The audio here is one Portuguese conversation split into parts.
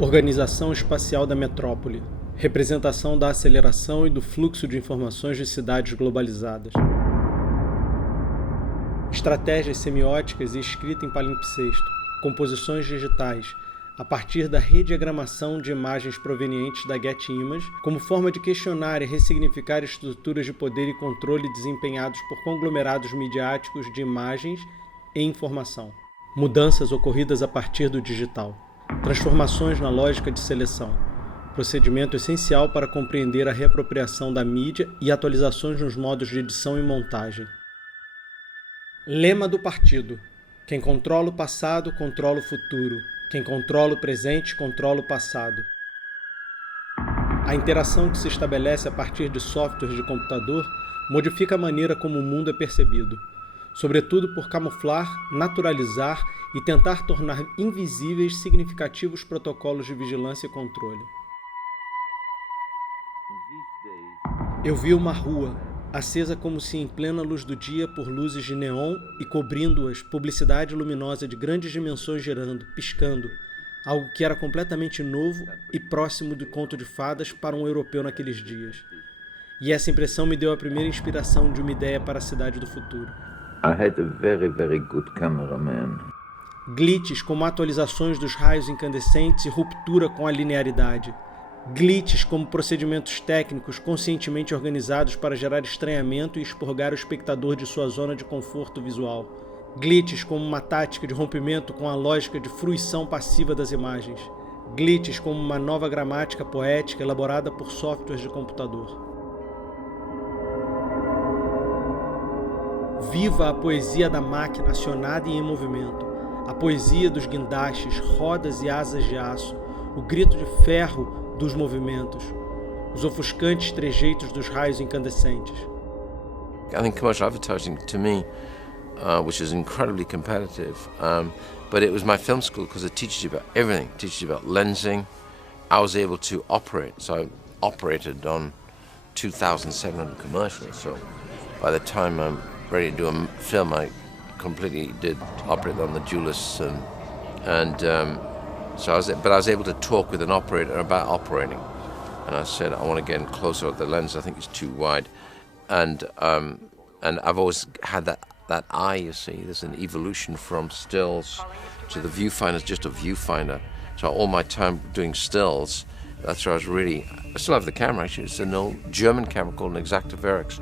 Organização espacial da metrópole. Representação da aceleração e do fluxo de informações de cidades globalizadas. Estratégias semióticas e escrita em palimpsesto. Composições digitais, a partir da rediagramação de imagens provenientes da Getty Image, como forma de questionar e ressignificar estruturas de poder e controle desempenhados por conglomerados midiáticos de imagens e informação. Mudanças ocorridas a partir do digital. Transformações na lógica de seleção. Procedimento essencial para compreender a reapropriação da mídia e atualizações nos modos de edição e montagem. Lema do partido. Quem controla o passado, controla o futuro. Quem controla o presente, controla o passado. A interação que se estabelece a partir de softwares de computador modifica a maneira como o mundo é percebido, sobretudo por camuflar, naturalizar e tentar tornar invisíveis significativos protocolos de vigilância e controle. Eu vi uma rua, acesa como se em plena luz do dia por luzes de neon e cobrindo-as publicidade luminosa de grandes dimensões girando, piscando, algo que era completamente novo e próximo do conto de fadas para um europeu naqueles dias. E essa impressão me deu a primeira inspiração de uma ideia para a cidade do futuro. I had a very, very good cameraman. Glitches como atualizações dos raios incandescentes e ruptura com a linearidade. Glitches como procedimentos técnicos conscientemente organizados para gerar estranhamento e expurgar o espectador de sua zona de conforto visual. Glitches como uma tática de rompimento com a lógica de fruição passiva das imagens. Glitches como uma nova gramática poética elaborada por softwares de computador. Viva a poesia da máquina acionada e em movimento, a poesia dos guindastes, rodas e asas de aço, o grito de ferro dos movimentos, os ofuscantes trejeitos dos raios incandescentes. I think commercial advertising, to me, which is incredibly competitive, but it was my film school because it teaches you about everything. It teaches you about lensing. I was able to operate, so I operated on 2,700 commercials. So by the time I'm ready to do a film, I completely did operate on the Dualis, so I was able to talk with an operator about operating, and I said I want to get in closer at the lens. I think it's too wide, and I've always had that eye. You see, there's an evolution from stills to the viewfinder is just a viewfinder. So all my time doing stills, that's where I still have the camera actually. It's an old German camera called an Exacta Verix,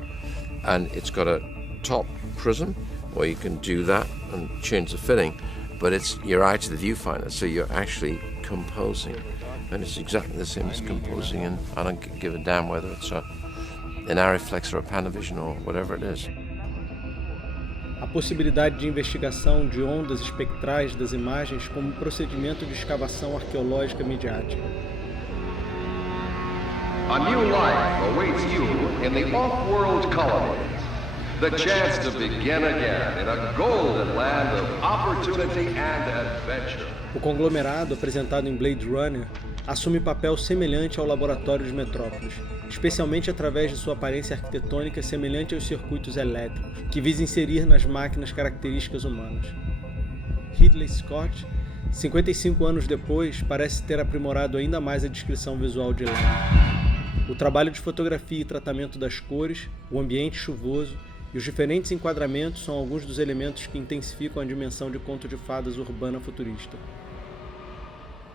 and it's got a top prism where you can do that and change the fitting, but it's your eye to the viewfinder, so you're actually composing, and it's exactly the same as composing, and I don't give a damn whether it's an Arriflex or a Panavision or whatever it is. A possibilidade de investigação de ondas espectrais das imagens como procedimento de escavação arqueológica midiática. A new life awaits you in the off-world colonies. The chance to begin again in a golden land of opportunity and adventure. O conglomerado apresentado em Blade Runner assume papel semelhante ao laboratório de Metrópolis, especialmente através de sua aparência arquitetônica semelhante aos circuitos elétricos, que visa inserir nas máquinas características humanas. Ridley Scott, 55 anos depois, parece ter aprimorado ainda mais a descrição visual de Land. O trabalho de fotografia e tratamento das cores, o ambiente chuvoso e os diferentes enquadramentos são alguns dos elementos que intensificam a dimensão de conto de fadas urbana futurista.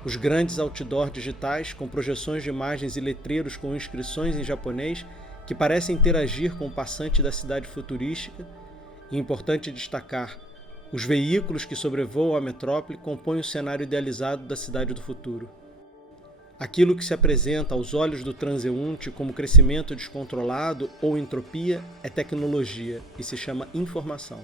Os grandes outdoor digitais, com projeções de imagens e letreiros com inscrições em japonês que parecem interagir com o passante da cidade futurística, e é importante destacar, os veículos que sobrevoam a metrópole compõem o cenário idealizado da cidade do futuro. Aquilo que se apresenta aos olhos do transeunte como crescimento descontrolado ou entropia é tecnologia e se chama informação.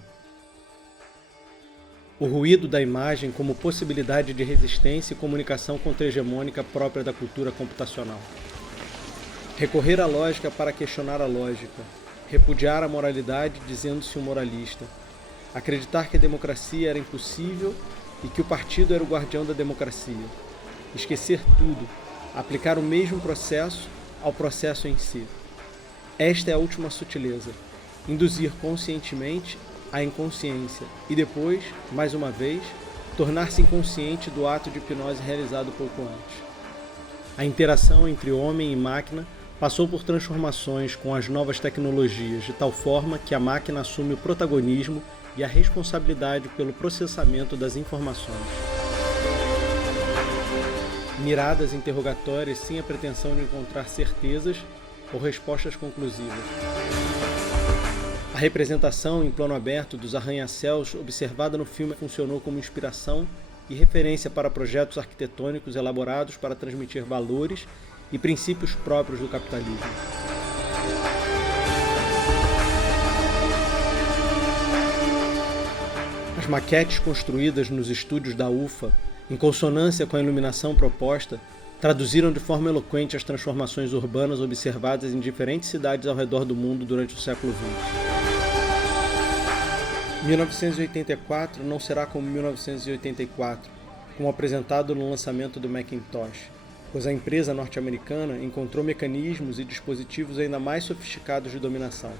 O ruído da imagem como possibilidade de resistência e comunicação contra-hegemônica própria da cultura computacional. Recorrer à lógica para questionar a lógica, repudiar a moralidade dizendo-se um moralista, acreditar que a democracia era impossível e que o partido era o guardião da democracia, esquecer tudo, aplicar o mesmo processo ao processo em si. Esta é a última sutileza, induzir conscientemente a inconsciência e depois, mais uma vez, tornar-se inconsciente do ato de hipnose realizado pouco antes. A interação entre homem e máquina passou por transformações com as novas tecnologias, de tal forma que a máquina assume o protagonismo e a responsabilidade pelo processamento das informações. Miradas interrogatórias sem a pretensão de encontrar certezas ou respostas conclusivas. A representação em plano aberto dos arranha-céus observada no filme funcionou como inspiração e referência para projetos arquitetônicos elaborados para transmitir valores e princípios próprios do capitalismo. As maquetes construídas nos estúdios da UFA, em consonância com a iluminação proposta, traduziram de forma eloquente as transformações urbanas observadas em diferentes cidades ao redor do mundo durante o século XX. 1984 não será como 1984, como apresentado no lançamento do Macintosh, pois a empresa norte-americana encontrou mecanismos e dispositivos ainda mais sofisticados de dominação.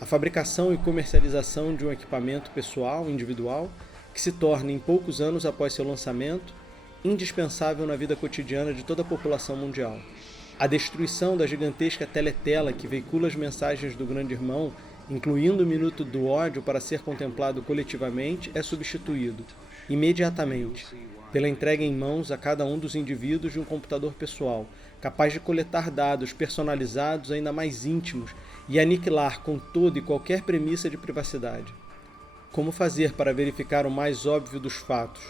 A fabricação e comercialização de um equipamento pessoal, individual, que se torna, em poucos anos após seu lançamento, indispensável na vida cotidiana de toda a população mundial. A destruição da gigantesca teletela que veicula as mensagens do Grande Irmão, incluindo o minuto do ódio para ser contemplado coletivamente, é substituído, imediatamente, pela entrega em mãos a cada um dos indivíduos de um computador pessoal, capaz de coletar dados personalizados ainda mais íntimos e aniquilar com toda e qualquer premissa de privacidade. Como fazer para verificar o mais óbvio dos fatos,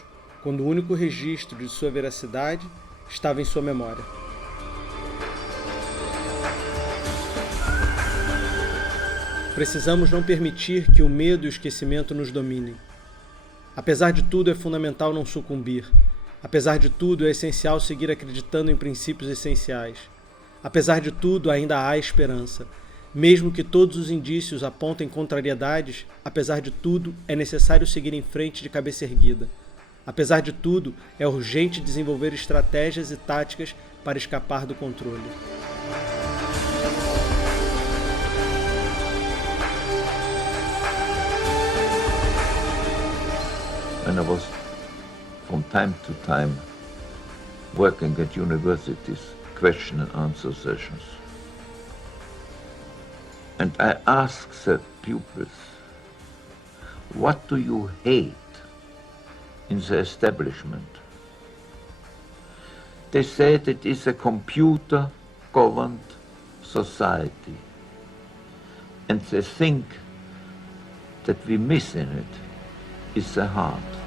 quando o único registro de sua veracidade estava em sua memória? Precisamos não permitir que o medo e o esquecimento nos dominem. Apesar de tudo, é fundamental não sucumbir. Apesar de tudo, é essencial seguir acreditando em princípios essenciais. Apesar de tudo, ainda há esperança. Mesmo que todos os indícios apontem contrariedades, apesar de tudo, é necessário seguir em frente de cabeça erguida. Apesar de tudo, é urgente desenvolver estratégias e táticas para escapar do controle. When I was, from time to time, working at universities, question and answer sessions. And I asked the pupils, what do you hate in the establishment? They said it is a computer-governed society. And they think that we miss in it is the heart.